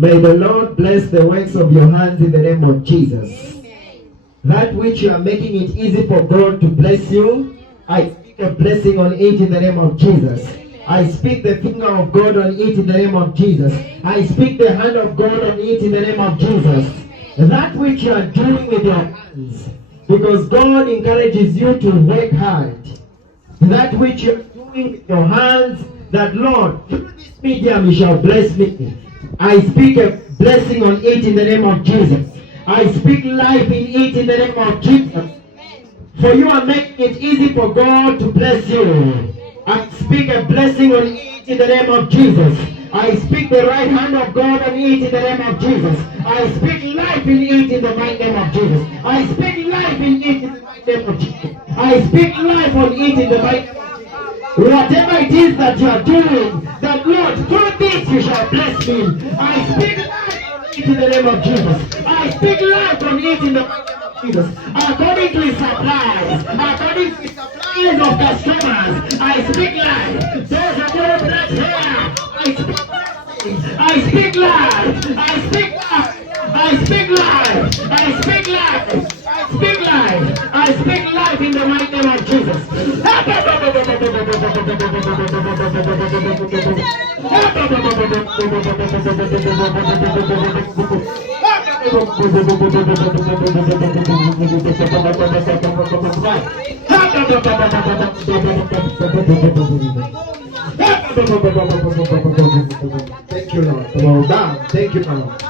May the Lord bless the works of your hands in the name of Jesus. That which you are making it easy for God to bless you, I speak a blessing on it in the name of Jesus. I speak the finger of God on it in the name of Jesus. I speak the hand of God on it in the name of Jesus. That which you are doing with your hands, because God encourages you to work hard. That which you are doing with your hands, that Lord, through this medium you shall bless me. I speak a blessing on it in the name of Jesus. I speak life in it in the name of Jesus. For you are making it easy for God to bless you. I speak a blessing on it in the name of Jesus. I speak the right hand of God on it in the name of Jesus. I speak life in it in the mighty name of Jesus. I speak life in it in the mighty name of Jesus. I speak life on it in the mighty name of Jesus. Whatever it is that you are doing, that Lord, through this you shall bless me. I speak life on it in the name of Jesus. I speak life on it in the mighty name of Jesus. According to his supplies, according to his supplies of customers, I speak life. Those are going to bless here. I speak life. I speak life. I speak life. I speak life. I speak life. I speak life in the mighty name of Jesus. Thank you, Lord. Well done. Thank you, Lord.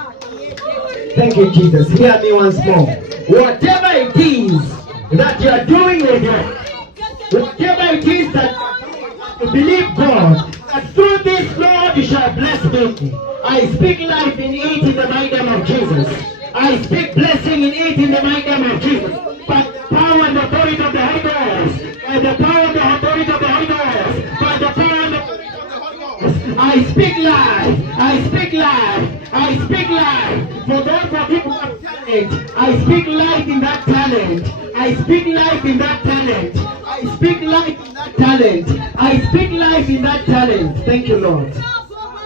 Thank you, Jesus. Hear me once more. Whatever it is that you are doing with your, whatever it is that you believe God, that through this Lord you shall bless me. I speak life in it in the mighty name of Jesus. I speak blessing in it in the mighty name of Jesus. By the power and authority of the Holy Ghost. By the power and the authority of the Holy Ghost. By the power and the authority of the Holy Ghost. I speak life. I speak life. I speak life. For those of you who have talent, I speak life in that talent. I speak life in that talent. I speak life in that talent. I speak life in that talent. Thank you, Lord.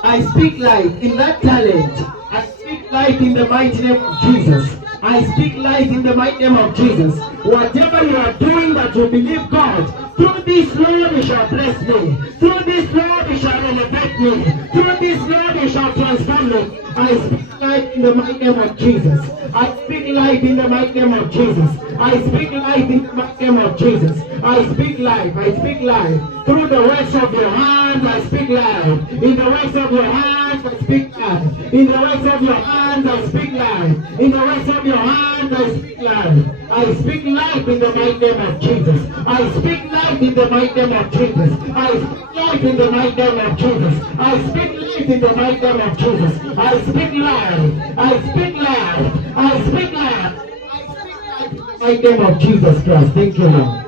I speak life in that talent. I speak life in the mighty name of Jesus. I speak life in the mighty name of Jesus. Whatever you are doing that you believe God, through this Lord you shall bless me. Through this Lord you shall elevate me. Through this Lord you shall transform me. I speak life in the mighty name of Jesus. I speak life in the mighty name of Jesus. I speak life in the mighty name of Jesus. I speak life. I speak life. Through the works of your hands, I speak life. In the works of your hands, I speak life. In the works of your hands, I speak life. In the works of your hands, I speak life. I speak life in the mighty name of Jesus. I speak life in the mighty name of Jesus. I speak life in the mighty name of Jesus. I speak life in the mighty name of Jesus. I speak life. I speak life. I speak life. I speak life in the mighty name of Jesus Christ. Thank you, Lord.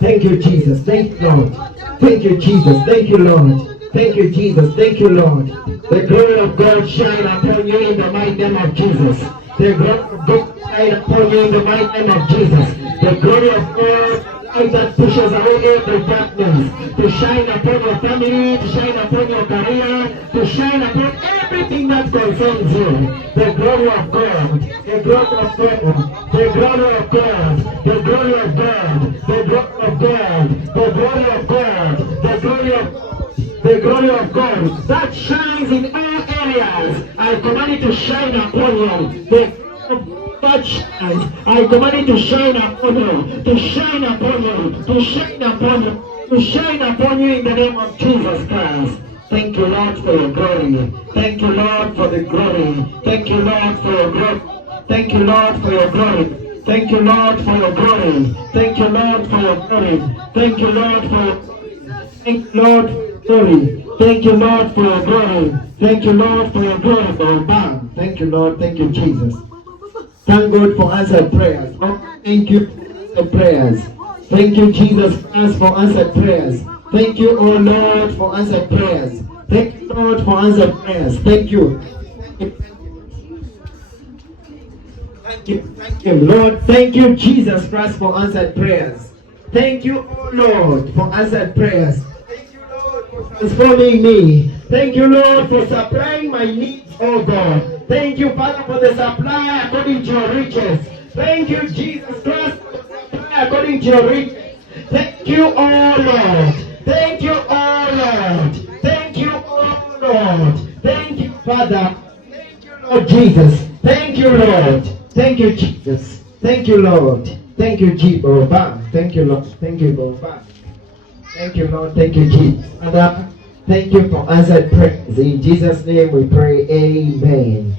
Thank you, Jesus. Thank you, Lord. Thank you, Jesus. Thank you, Lord. Thank you, Jesus. Thank you, Lord. The glory of God shine upon you in the mighty name of Jesus. The glory of God shine upon you in the mighty name of Jesus. The glory of God that pushes away every darkness, to shine upon your family, to shine upon your career, to shine upon everything that concerns you. The glory of God, the glory of God, the glory of God, the glory of God, the glory of God, the glory of God, the glory of God. The glory of God that shines in all areas. I command it to shine upon you. The glory of God that shines. I command it to shine upon you. To shine upon you. To shine upon you. To shine upon you in the name of Jesus Christ. Thank you, Lord, for your glory. Thank you, Lord, for the glory. Thank you, Lord, for your glory. Thank you, Lord, for your glory. Thank you, Lord, for your glory. Thank you, Lord, for your glory. Thank you, Lord, for your glory. Thank you, Lord. Glory. Thank you, Lord, for your glory. Thank you, Lord, for your glory. Amen. Thank you, Lord. Thank you, Jesus. Thank God for answered prayers. Oh, thank you for answered prayers. Thank you, Jesus Christ, for answered prayers. Thank you, oh Lord, for answered prayers. Thank you, Lord, for answered prayers. Thank you. Thank you. Thank you, Lord. Thank you, Jesus Christ, for answered prayers. Thank you, oh Lord, for answered prayers. Transforming me. Thank you, Lord, for supplying my needs, oh God. Thank you, Father, for the supply according to your riches. Thank you, Jesus Christ, for the supply according to your riches. Thank you, oh Lord. Thank you, oh Lord. Thank you, oh Lord. Thank you, Father. Thank you, Lord Jesus. Thank you, Lord. Thank you, Jesus. Thank you, Lord. Thank you, Jesus. Thank you, Lord. Thank you, Lord. Thank you, Lord. Thank you, Jesus. Father, thank you for answered prayers. In Jesus' name we pray. Amen.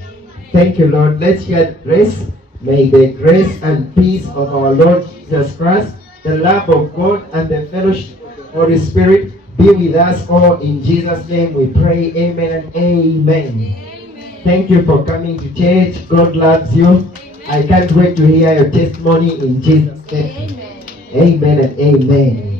Thank you, Lord. Let's share grace. May the grace and peace of our Lord Jesus Christ, the love of God, and the fellowship of the Holy Spirit be with us all. In Jesus' name we pray. Amen and amen. Thank you for coming to church. God loves you. I can't wait to hear your testimony in Jesus' name. Amen and amen.